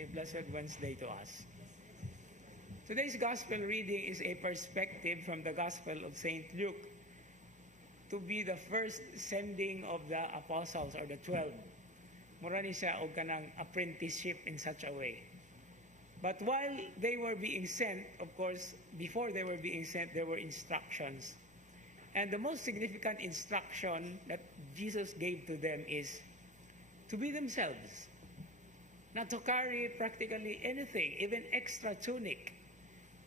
A blessed Wednesday to us. Today's gospel reading is a perspective from the Gospel of St. Luke to be the first sending of the apostles or the 12. Mura ni siya og kanang apprenticeship in such a way. But while they were being sent, of course, before they were being sent, there were instructions. And the most significant instruction that Jesus gave to them is to be themselves. Not to carry practically anything, even extra tunic.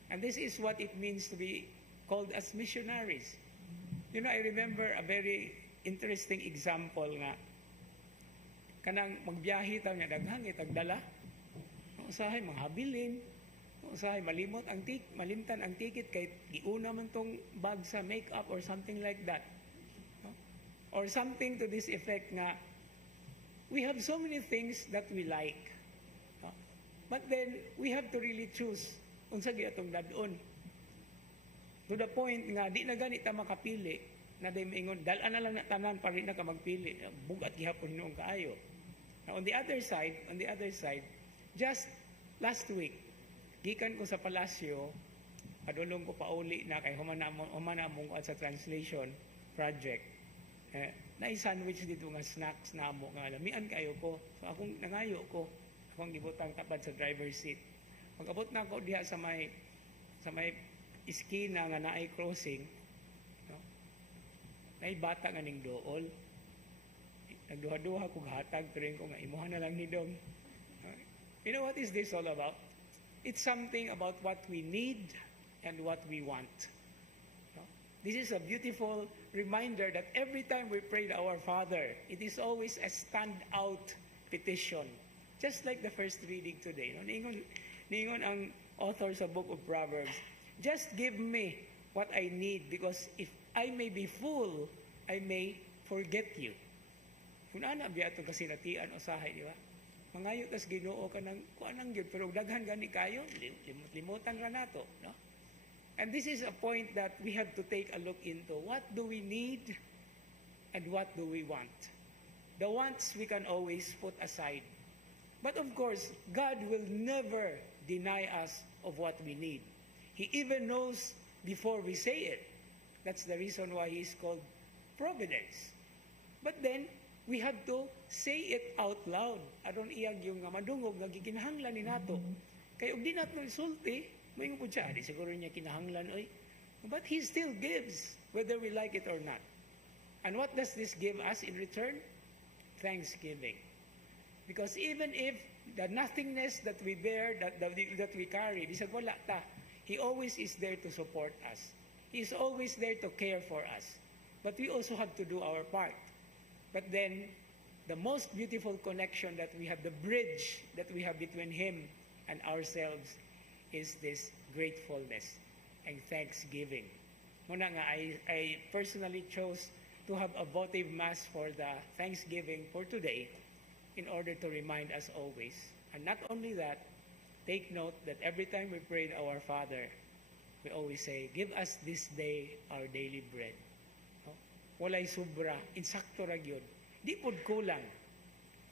And this is what it means to be called as missionaries. You know, I remember a very interesting example nga. Kanang magbiyahe tayo nga daghang itagdala. Usahay manghabilin. Usahay malimtan ang ticket kay giuna man tong bag sa makeup or something like that. Or something to this effect nga, we have so many things that we like. But then, we have to really choose unsa gyatong dadon. To the point nga, di na ganita makapili, na day maingon, dalan na lang na tanan, pa rin na ka magpili. Bugat gihapon noong kaayo. Now, on the other side, just last week, gikan ko sa palasyo, padulong ko pauli na kay humana mong sa translation project. Na-sandwich dito nga snacks na mo nga lamian kayo ko. So akong nangayo ko, akong gibutang tapad sa driver's seat. Pag-abot na ako diha sa may iskina nga naay crossing, no? Naay bata nga ning dool. Nagduha-duha kong hatag, pero ko nga imuha na lang ni Dong. You know what is this all about? It's something about what we need and what we want. This is a beautiful reminder that every time we pray to our Father, it is always a stand-out petition. Just like the first reading today. Ningon ang author sa book of Proverbs, just give me what I need because if I may be full, I may forget you. Kung ana biya itong kasinatian o sahay, di ba? Mangayo tas Ginoo ka ng kuanang yun, pero daghan gani kayo, limutan ra nato, no? And this is a point that we have to take a look into. What do we need and what do we want? The wants we can always put aside. But of course, God will never deny us of what we need. He even knows before we say it. That's the reason why He is called Providence. But then, we have to say it out loud. Aron iyag yung madungog, nagiginhanglan ni nato. Kaya og di nato isulti, may po siya, di siguro niya kinahanglan, oy. But He still gives, whether we like it or not. And what does this give us in return? Thanksgiving. Because even if the nothingness that we bear, that we carry, bisag wala ta, He always is there to support us. He is always there to care for us. But we also have to do our part. But then, the most beautiful connection that we have, the bridge that we have between Him and ourselves, is this gratefulness and thanksgiving. Muna nga, I personally chose to have a votive mass for the Thanksgiving for today in order to remind us always. And not only that, take note that every time we pray to our Father, we always say, give us this day our daily bread. Walay sobra, insakto ra gyud. Di pod kulang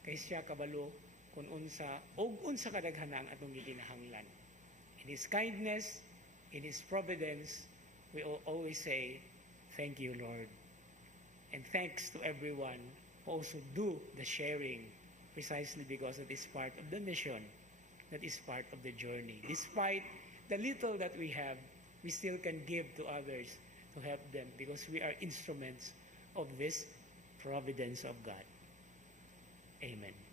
kay siya kabalo kung unsa kadaghanan atong gikinahanglan. In His kindness, in His providence, we always say, thank you, Lord. And thanks to everyone who also do the sharing, precisely because it is part of the mission, that is part of the journey. Despite the little that we have, we still can give to others to help them because we are instruments of this providence of God. Amen.